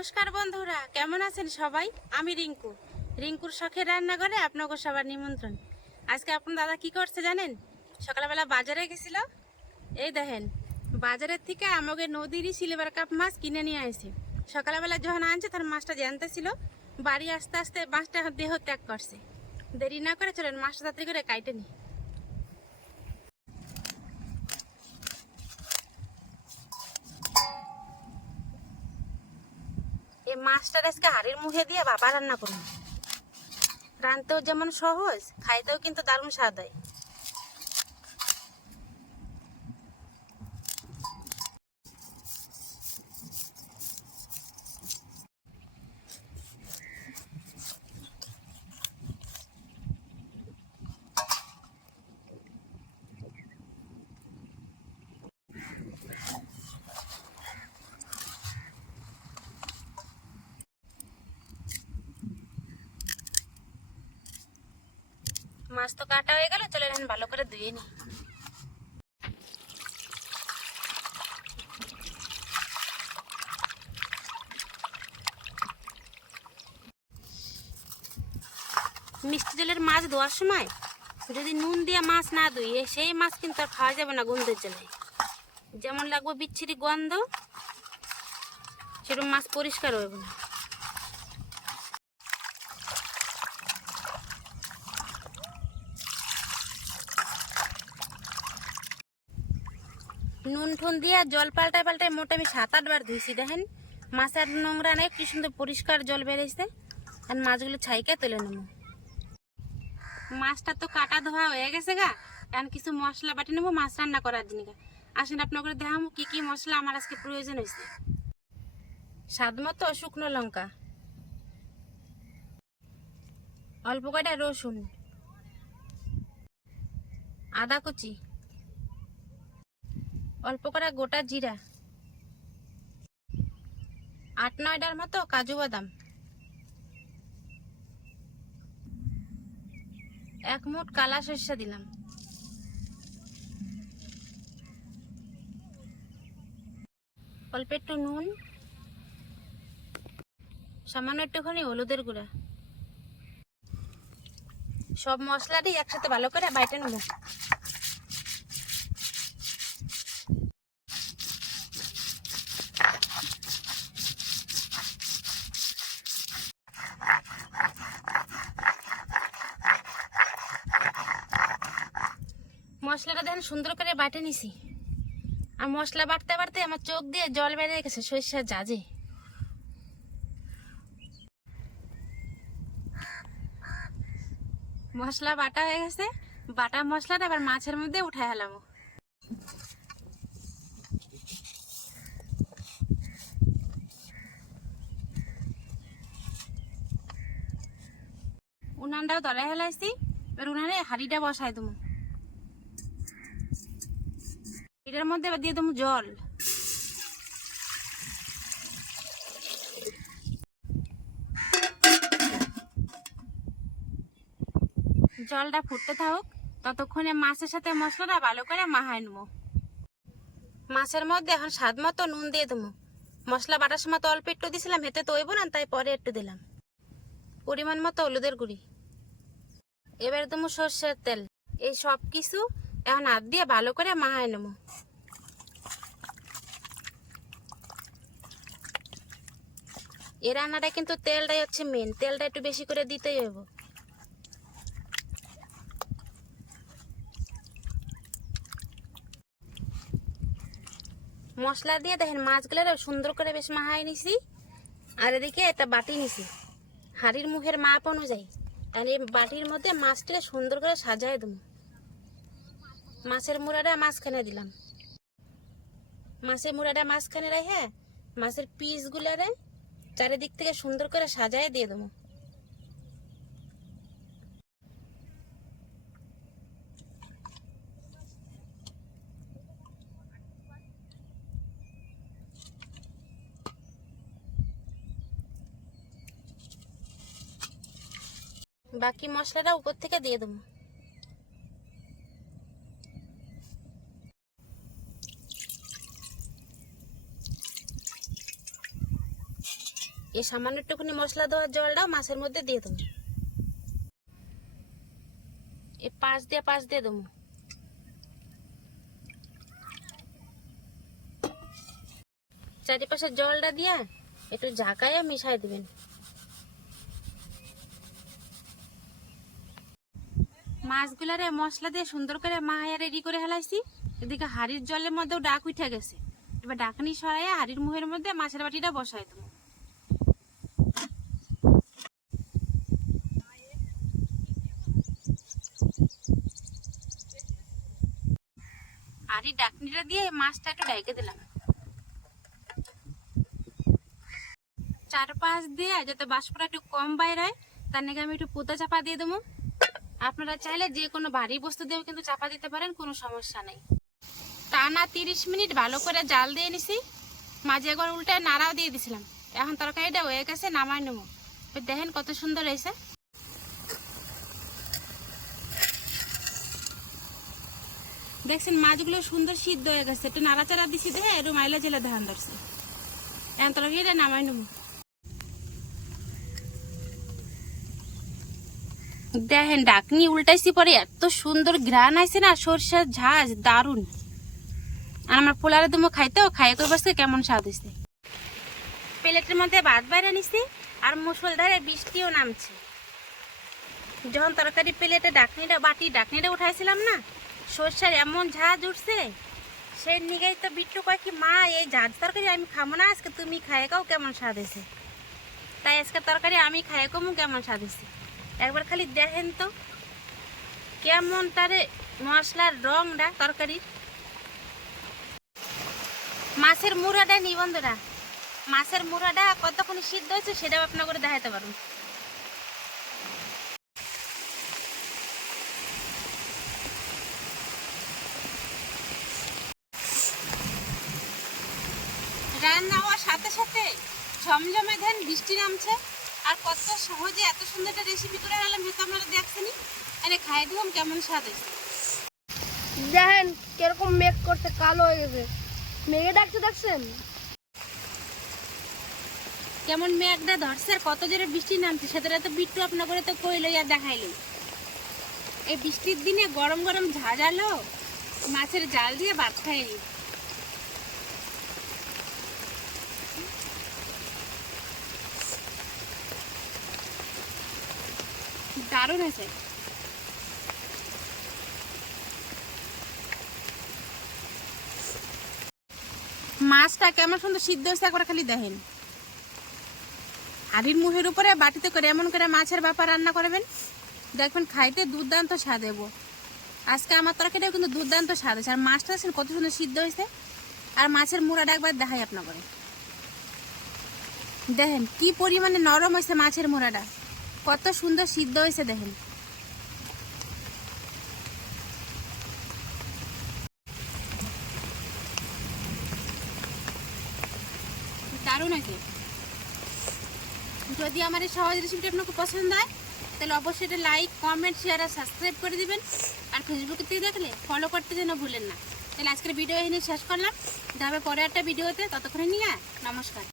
নমস্কার বন্ধুরা, কেমন আছেন সবাই? আমি রিঙ্কু। রিঙ্কুর শখের রান্নাঘরে আপনাকে সবার নিমন্ত্রণ। আজকে আপনার দাদা কি করছে জানেন? সকালবেলা বাজারে গেছিল। এই দেখেন, বাজারের থেকে আমাকে নদীরই সিলভার কাপ মাছ কিনে নিয়ে আসে সকালবেলা যখন আনছে, তার মাছটা জানতে ছিল। বাড়ি আস্তে আস্তে মাছটা দেহ ত্যাগ করছে। দেরি না করে চলেন মাছটা তাড়াতাড়ি করে কাইটে নি এই মাছটা আজকে হাড়ির মুখে দিয়ে বাবা রান্না করুন। রানতেও যেমন সহজ, খাইতেও কিন্তু দারুণ স্বাদ হয়। মাছ তো কাটা হয়ে গেল, চলে এখন ভালো করে ধুয়ে নি মিষ্টি জলের মাছ ধোয়ার সময় যদি নুন দিয়ে মাছ না ধুইয়ে সেই মাছ কিন্তু আর খাওয়া যাবে না গন্ধের জলে। যেমন লাগবে বিচ্ছিরি গন্ধ, সেরকম মাছ পরিষ্কার হবে না। নুন ঠুন দিয়ে জল পাল্টায় পাল্টায় মোটে আমি সাত আটবার ধুইছি, দেখেন। মাছের নোংরা নেই, কি সুন্দর পরিষ্কার জল বেরিয়েছে আর মাছগুলো ছাইকে তুলে নেব। মাছটা তো কাটা ধোয়া হয়ে গেছে গা, এখন কিছু মশলা বাটি নেব, মাছ রান্না করার জন্য আসেন আপনাকে দেখাবো কি কি মশলা আমার আজকে প্রয়োজন হয়েছে। স্বাদ মতো শুকনো লঙ্কা। অল্প কয়টা রসুন। আদা কুচি। অল্প করা গোটা জিরা। আট নয়টার মতো কাজু বাদাম। এক মুঠ কালা সর্ষে দিলাম। অল্প একটু নুন, সামান্য একটুখানি হলুদের গুঁড়া। সব মশলাটি একসাথে ভালো করে বাইটে নেব। মশলাটা দেখেন সুন্দর করে বাটে নিছি। আর মশলা বাটতে বাটতে আমার চোখ দিয়ে জল বেড়ে গেছে, সরিষার জাজে। মশলা বাটা হয়ে গেছে, বাটা মশলাটা আবার মাছের মধ্যে উঠাই হেলাম উনানটাও ধরে হেলাইছি এবার উনানে হাঁড়িটা বসাই দেবো। এটার মধ্যে এবার দিয়ে দেবো জল। জলটা ফুটতে থাকুক, ততক্ষণে মাছের সাথে মশলাটা ভালো করে মাহায় নেব। মাছের মধ্যে এখন স্বাদ মতো নুন দিয়ে দেবো। মশলা বাটার সময় তো অল্প একটু দিছিলাম হেতে তো হইব না, তাই পরে একটু দিলাম। পরিমাণ মতো হলুদের গুঁড়ি। এবার দেবো সর্ষের তেল। এই সব কিছু এখন হাত দিয়ে ভালো করে মাহায় নেব। এই রান্নাটা কিন্তু তেলটাই হচ্ছে মেন তেলটা একটু বেশি করে দিতেই হইব। মশলা দিয়ে দেখেন মাছগুলো সুন্দর করে বেশ মাহাই নিছি, আর এদিকে একটা বাটি নিছি। হাড়ির মুখের মাপ অনুযায়ী আর এই বাটির মধ্যে মাছটাকে সুন্দর করে সাজায় দেবো। মাছের মুড়াটা মাঝখানে দিলাম। মাছের মুড়াটা মাঝখানে রেখে মাছের পিসগুলারে চারিদিক থেকে সুন্দর করে সাজায় দিয়ে দেবো। বাকি মশলাটা উপর থেকে দিয়ে দেবো। এই সামান্য একটুখানি মশলা দেওয়ার জলটাও মাছের মধ্যে দিয়ে দেবো। এই পাঁচ দিয়ে পাঁচ দিয়ে দেবো। চারিপাশে জলটা দিয়া একটু ঝাঁকাইয়া মিশাই দিবেন। মাছগুলারে মশলা দিয়ে সুন্দর করে মায়া রেডি করে হেলাইছি। এদিকে হাড়ির জলের মধ্যেও ডাক উঠে গেছে। এবার ডাকনি সরাইয়া হাড়ির মুহের মধ্যে মাছের বাটিটা বসাই দেবো হাড়ির ডাকনিটা দিয়ে মাছটা একটু ঢেকে দিলাম। চারপাশ দিয়ে যাতে বাষ্পটা একটু কম বাইরে তার নাকি আমি একটু পুঁতা চাপা দিয়ে দেবো। আপনারা চাইলে যে কোনো ভারী বস্তু দিয়েও কিন্তু চাপা দিতে পারেন, কোনো সমস্যা নেই। টানা তিরিশ মিনিট ভালো করে জাল দিয়ে নিছি। মাঝে একবার উল্টায় নাড়াও দিয়ে দিছিলাম। এখন তরকারিটা হয়ে গেছে নামাই নেব। দেখেন কত সুন্দর হয়েছে। দেখছেন, মাছগুলো সুন্দর সিদ্ধ হয়ে গেছে। একটু নাড়াচাড়া দিছি দেখে একটু মাইলা জেলে ধান ধরছে। এখন তরকারিটা নামাই নেব দেখেন, ডাকনি উল্টাইছি পরে এত সুন্দর ঘ্রাণ আইছে না, সরষের ঝাঁজ দারুণ আর আমার পোলারে তুমি খাইতেও খাই করবার কেমন স্বাদ হয়েছে প্লেটের মধ্যে ভাত বাইরে নিছি, আর মুসলধারে বৃষ্টিও নামছে। যখন তরকারি প্লেটে ডাকনিটা, বাটি ডাকনিটা উঠাইছিলাম না সর্ষের এমন ঝাঁজ উঠছে। সেই নিগেই তো বিট্টু কয় কি, মা, এই ঝাঁজ তরকারি আমি খাব না, আজকে তুমি খাই খাও কেমন স্বাদ হয়েছে? তাই আজকে তরকারি আমি খাই কমু কেমন স্বাদ হয়েছে? একবার খালি দেখেন তো, কেমন তারে মশলার রংটা তরকারির। মাছের মুড়াটা নিবন্ধরা মাছের মুড়াটা কতক্ষণ সিদ্ধ হয়েছে সেটাও আপনার করে দেখাতে পারুন রান্না হওয়ার সাথে ঝমঝমে ধান বৃষ্টি নামছে। আর কত সহজে এত সুন্দর একটা রেসিপি করে আনলাম যেহেতু আপনারা দেখছেনি আরে খাই দিলাম কেমন স্বাদ হয়েছে। দেখেন কীরকম মেঘ করতে কালো হয়ে গেছে। মেঘে ডাকছে দেখছেন? কেমন মেঘটা ধরছে আর কত জোরে বৃষ্টি নামছে। সেটা তো বিট্টু আপনা করে তো কইলো আর দেখাইলো। এই বৃষ্টির দিনে গরম গরম ঝাঁঝালো মাছের জাল দিয়ে ভাত খাই দারুণ আছে মাছটা কেমন সুন্দর সিদ্ধ হয়েছে একবার খালি দেখেন। হাড়ির মুখের উপরে বাটিতে করে এমন করে মাছের ব্যাপার রান্না করবেন। দেখবেন খাইতে দুর্দান্ত স্বাদ দেবো আজকে আমার তরকারিটাও কিন্তু দুর্দান্ত স্বাদ আছে আর মাছটা দেখছেন কত সুন্দর সিদ্ধ হয়েছে। আর মাছের মুড়াটা একবার দেখাই আপনার করে দেখেন কি পরিমাণে নরম হয়েছে মাছের মুড়াটা। কত সুন্দর সিদ্ধ হয়েছে দেখেন। দারুণ আছে যদি আমার এই সহজ রেসিপিটা আপনাকে পছন্দ হয়, তাহলে অবশ্যই এটা লাইক কমেন্ট শেয়ার আর সাবস্ক্রাইব করে দিবেন। আর ফেসবুকে থেকে দেখলে ফলো করতে যেন ভুলেন না। তাহলে আজকের ভিডিও এখানে শেষ করলাম। যাবে পরে একটা ভিডিওতে ততক্ষণে নিয়ে নমস্কার।